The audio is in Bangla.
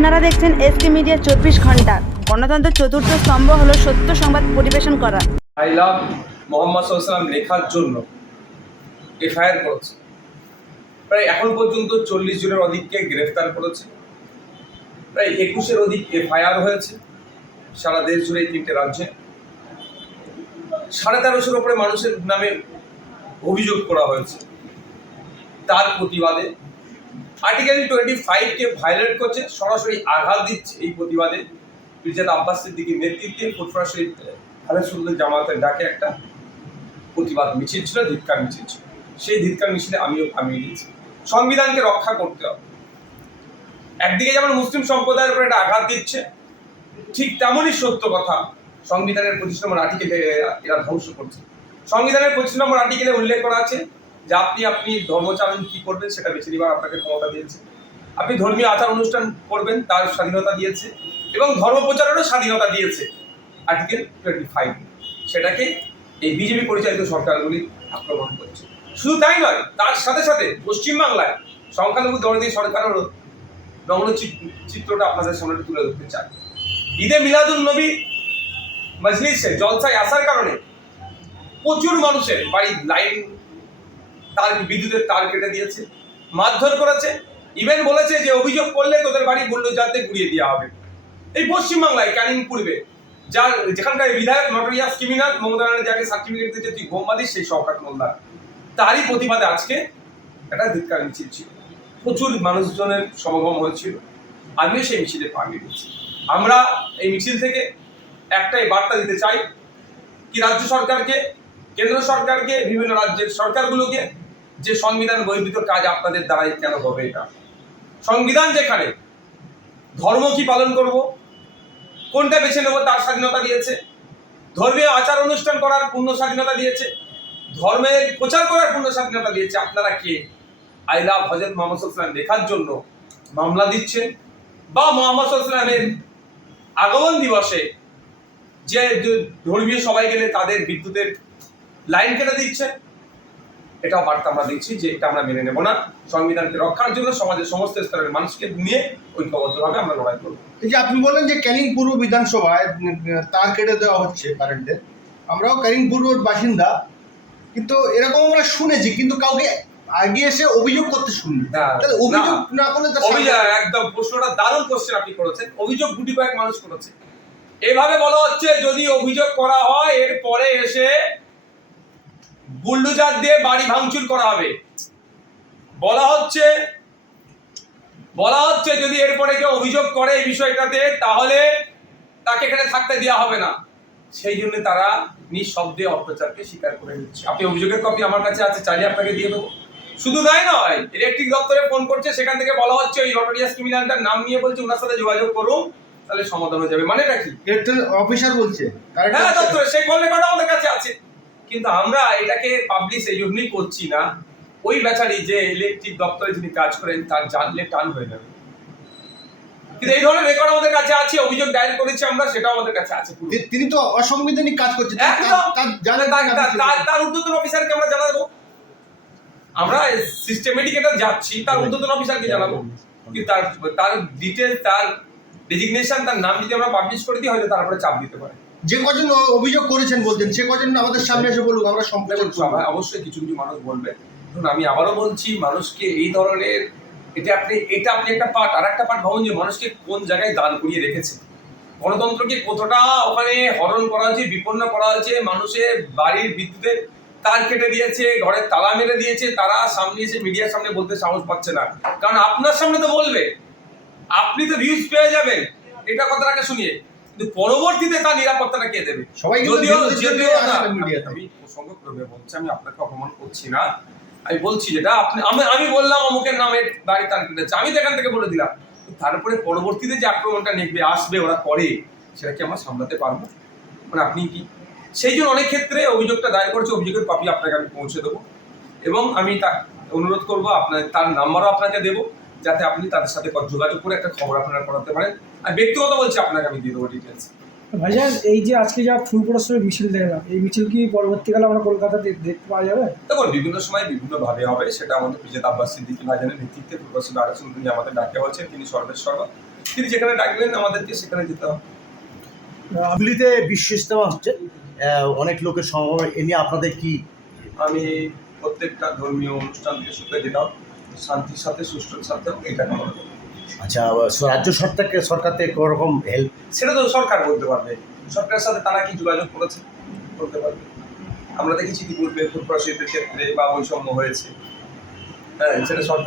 আপনারা দেখছেন এসকে মিডিয়া 24 ঘন্টা। গণতন্ত্রের চতুর্থ স্তম্ভ হলো সত্য সংবাদ পরিবেশন করা। আই লাভ মোহাম্মদ সাল্লাম লেখার জন্য এফআইআর করেছে। প্রায় এখন পর্যন্ত 40 জনের অধিককে গ্রেফতার করেছে। প্রায় 21-এর অধিক এফআইআর হয়েছে সারা দেশ জুড়ে এই 3টে রাজ্যে। 1350-এর উপরে মানুষের নামে অভিযোগ করা হয়েছে। তার প্রতিবাদে আর্টিকেল 25-কে ভায়োলেট করছে, সরাসরি আঘাত দিচ্ছে। এই প্রতিবাদে মির্জা আব্বাস সিদ্দিকীর নেতৃত্বে ফুরফুরা শরীফ আহলে জামাতের ডাকে একটা প্রতিবাদ মিছিল ছিল, ধিক্কার মিছিল ছিল। সেই ধিক্কার মিছিলে আমিও দিয়েছি। সংবিধানকে রক্ষা করতে হবে। একদিকে যেমন মুসলিম সম্প্রদায়ের উপর একটা আঘাত দিচ্ছে, ঠিক তেমনই সত্য কথা সংবিধানের 25 নম্বর আর্টিকেলে এরা ধ্বংস করছে। সংবিধানের 25 নম্বর আর্টিকেলে উল্লেখ করা আছে যে আপনি ধর্মচারণ কি করবেন সেটা বেছে নেবার আপনাকে ক্ষমতা দিয়েছে। আপনি ধর্মীয় আচার অনুষ্ঠান করবেন তার স্বাধীনতা দিয়েছে, এবং ধর্ম প্রচারেরও স্বাধীনতা দিয়েছে আর্টিকেল 25। সেটাকে এই বিজেপি পরিচালিত সরকারগুলি আক্রমণ করছে। শুধু তাই নয়, তার সাথে সাথে পশ্চিমবাংলায় সংখ্যালঘু দরদি সরকারেরও নগ্ন চিত্রটা আপনাদের সামনে তুলে ধরতে চাই। ঈদে মিলাদুন নবী মজলিসে জলসায় আসার কারণে প্রচুর মানুষের বাড়ির লাইন, তার বিদ্যুতের তার কেটে দিয়েছে, মারধর করেছে, ইভেন বলেছে যে অভিযোগ করলে তোদের বাড়ি বুল্ডোজারতে ঘুরিয়ে দেওয়া হবে। এই পশ্চিমবাংলায় ক্যানিং পূর্বে যেখানকার বিধায়ক নটোরিয়াস ক্রিমিনাল মমতা ব্যানার্জি যাকে সার্টিফিকেট দিয়েছে তুই ঘুমবাদী, সেই শওকত মোল্লা, তারই প্রতিবাদে আজকে একটা ধিক্কার মিছিল ছিল। প্রচুর মানুষজনের সমাগম হয়েছিল, আমিও সেই মিছিলে পা মিলিয়েছি। আমরা এই মিছিল থেকে একটাই বার্তা দিতে চাই কি রাজ্য সরকারকে, কেন্দ্র সরকারকে, বিভিন্ন রাজ্যের সরকারগুলোকে, যে সংবিধান বহির্ভূত কাজ আপনাদের দ্বারাই কেন হবে? এটা সংবিধান যেখানে ধর্ম কি পালন করব, কোনটা বেছে নেব তার স্বাধীনতা দিয়েছে, ধর্মীয় আচার অনুষ্ঠান করার পূর্ণ স্বাধীনতা দিয়েছে, ধর্মের প্রচার করার পূর্ণ স্বাধীনতা দিয়েছে। আপনারা কে আই লাভ হযরত মুহাম্মদ সাল্লাল্লাহু আলাইহি ওয়াসাল্লাম লেখার জন্য মামলা দিচ্ছেন, বা মুহাম্মদ সাল্লাল্লাহু আলাইহি ওয়াসাল্লামের আগমন দিবসে যে ধর্মীয় সবাই গেলে তাদের বিদ্যুতের লাইন কেটে দিচ্ছে? এটাও বার্তা আমরা দিচ্ছি যে এটা আমরা মেনে নেব না। সংবিধানকে রক্ষার জন্য সমাজের সমস্ত স্তরের মানুষকে নিয়ে ঐক্যবদ্ধভাবে আমরা লড়াই করব। এই যে আপনি বললেন যে ক্যানিং পূর্ব বিধানসভায় তার কেটে দেওয়া হচ্ছে কারেন্টের, আমরাও ক্যানিং পূর্বর বাসিন্দা, কিন্তু এরকম আমরা শুনেছি, কিন্তু কাউকে আগে এসে অভিযোগ করতে শুনি। তাহলে অভিযোগ না করলে তো একদম প্রশ্নটা দারুণ কোশ্চেন আপনি করেছেন। অভিযোগ গুটি কয়েক মানুষ করেছে। এভাবে বলা হচ্ছে যদি অভিযোগ করা হয় এরপরে এসে বুলডোজার দিয়ে বাড়ি ভাঙচুর করা হবে। বলা হচ্ছে যদি এরপরে কেউ অভিযোগ করে এই বিষয়টাতে তাহলে তাকে এখানে থাকতে দেওয়া হবে না। সেই জন্য তারা নিঃশব্দে অত্যাচারকে স্বীকার করে নিচ্ছে। আপনি অভিযোগের কপি আমার কাছে আছে, চাইলে আপনাকে দিয়ে দেবো। শুধু তাই নয়, ইলেকট্রিক দপ্তরে ফোন করছে, সেখান থেকে বলা হচ্ছে ওই নটোরিয়াস ক্রিমিনালটার নাম নিয়ে বলছে ওনার সাথে যোগাযোগ করুন, তাহলে সমাধান হয়ে যাবে। মানেটা কি? ইলেকট্রিক অফিসার বলছে, হ্যাঁ দপ্তরে, সেই কল রেকর্ড আমাদের কাছে আছে। কিন্তু আমরা এটাকে পাবলিশ এই জন্যই করছি না, ওই বেচারি যে ইলেকট্রিক দপ্তরে যিনি কাজ করেন তার জানলে টান হয়ে যাবে। কিন্তু এই ধরনের রেকর্ড আমাদের কাছে আছে, অভিযোগ দায়ের করেছি আমরা, সেটাও আমাদের কাছে আছে। তিনি তো অসাংবিধানিক কাজ করছেন, তার ঊর্ধ্বতন অফিসারকে আমরা জানাবো। আমরা সিস্টেমেটিক এটা যাচ্ছি, তার ঊর্ধ্বতন অফিসারকে জানাবো। কিন্তু তার ডিটেল, তার ডেজিগনেশন, তার নাম যদি আমরা পাবলিশ করে দিই, হয়তো তারপরে চাপ দিতে পারে। যে কজন অভিযোগ করেছেন বলতেন, সে কজন আমাদের সামনে এসে বলুক, আমরা সম্পূর্ণ সবাই অবশ্যই কিছু কিছু মানুষ বলবে। ধরুন আমি আবারও বলছি, মানুষকে এই ধরনের এটা আপনি একটা পার্ট, আর একটা পার্ট ভাবুন যে মানুষকে কোন জায়গায় দান করিয়ে রেখেছে। গণতন্ত্রকে কতটা ওখানে হরণ করা হয়েছে, বিপন্ন করা হয়েছে, মানুষের বাড়ির বিদ্যুতের তার কেটে দিয়েছে, ঘরের তালা মেরে দিয়েছে। তারা সামনে এসে মিডিয়ার সামনে বলতে সাহস পাচ্ছে না, কারণ আপনার সামনে তো বলবে, আপনি তো ভিউজ পেয়ে যাবেন এটা কথাটাকে শুনিয়ে, কিন্তু পরবর্তীতে তার নিরাপত্তাটা কে দেবে? যদিও আমি প্রসঙ্গ করবে বলছি, আমি আপনাকে অপমান করছি না, আমি বলছি যেটা আমি বললাম অমুকের নামে বাড়ি তার কেটেছে, আমি তো এখান থেকে বলে দিলাম। তারপরে পরবর্তীতে যে আক্রমণটা নেবে আসবে ওরা করে, সেটা কি আমরা সামলাতে পারবো? মানে আপনি কি সেই জন্য অনেক ক্ষেত্রে অভিযোগটা দায়ের করেছে, অভিযোগের কপি আপনাকে আমি পৌঁছে দেবো, এবং আমি অনুরোধ করবো আপনার তার নাম্বারও আপনাকে দেবো, যাতে আপনি তাদের সাথে যোগাযোগ করে একটা খবর আপনারা করাতে পারেন। আর ব্যক্তিগত বলছি আপনাকে আমি দিয়ে দেবো ডিটেলস। ভাইজান এই যে আজকে যা ফুল প্রদর্শনের মিছিল দেখলাম, এই মিছিল কি পরবর্তীকালে আমরা কলকাতাতে দেখতে পাওয়া যাবে? দেখুন, বিভিন্ন সময় বিভিন্নভাবে হবে, সেটা আমাদের পিজেদ আব্বাস সিদ্দিকী ভাইজানের নেতৃত্বে প্রকাশিত আরেকজন তিনি আমাদের ডাকে হচ্ছেন, তিনি সর্বেশ্বর, তিনি যেখানে ডাকবেন আমাদেরকে সেখানে যেতে হবে। হুগলিতে বিশ্ব ইজতেমা হচ্ছে, অনেক লোকের সমাগম, এ নিয়ে আপনাদের কি? আমি প্রত্যেকটা ধর্মীয় অনুষ্ঠান থেকে শুরু করে যেটা শান্তির সাথে সুষ্ঠুর সাথে এটা কামনা করি। আচ্ছা, রাজ্য সরকার থেকে কোনোরকম হেল্প? সেটা তো সরকার বলতে পারবে, সরকারের সাথে তারা কি যোগাযোগ করেছে বলতে পারবে। আমরা দেখেছি ইতিপূর্বে ফুটপ্রাসীদের ক্ষেত্রে বা বৈষম্য হয়েছে, হ্যাঁ, সেটা সরকার